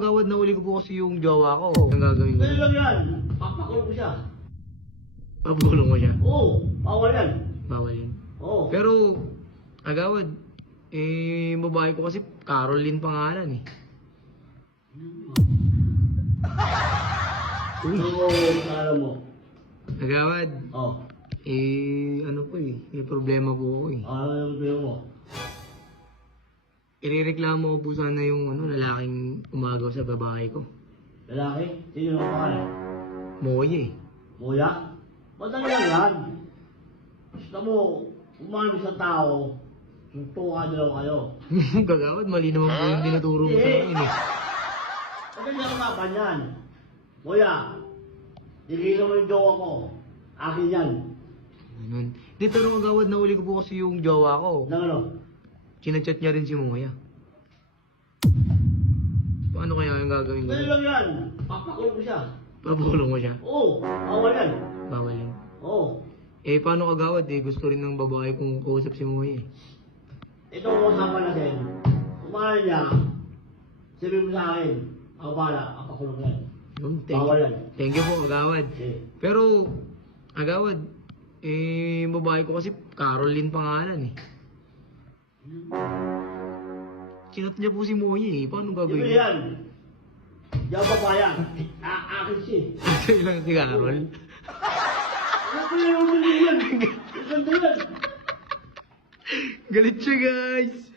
Gawad na uli ko po kasi yung jowa ko. Ang gagawin ko. Ganyan lang yan. Papakulong ko siya. Pabulong ko siya. Oo, bawal yan. Bawal yun. Oo. Pero, agawad, babae ko kasi Caroline pangalan eh. Oo, alam mo. Agawad, Oo. ano po eh, may problema po ako eh. Ano yung sabihin mo? Irereklamo ko po sana yung lalaking umagaw sa babae ko. Lalaki? Sino ang pangalan? Moye eh. Kuya? Madali lang yan. Gusto mo, umano sa tao, suntukan nyo kayo. Kagawad, mali naman po yung tinuturo mo sa akin eh. Madali lang usapan yan. Kuya, tigil mo yung jowa ko. Akin yan. Ganun. Di, pero agawad, nauli ko po kasi yung jowa ko. Nang ano? Chinachat niya rin si Moya. Paano kaya yung gagawin ko? Madali lang yan. Papakulong ko siya. Pabulong ko siya. Oo, bawal yan. Bawal yun. Oo. Paano kagawad eh? Gusto rin ng babae kong kausap si Moya eh. Ito ang usapan natin. Umano niya, sabihin mo sa akin, ako bahala, papakulong yan. Yun, Bawal yan. thank you po, agawad. Okay. Pero, agawad, babae ko kasi Caroline pangalan eh. Chinat niya po si Moya eh. Paano Hindi gagawin? yan. Di ako babayan. Akin siya. Sa'yo lang si Carol. Ano ko yung mga yan? Ganda yan. Galit siya guys!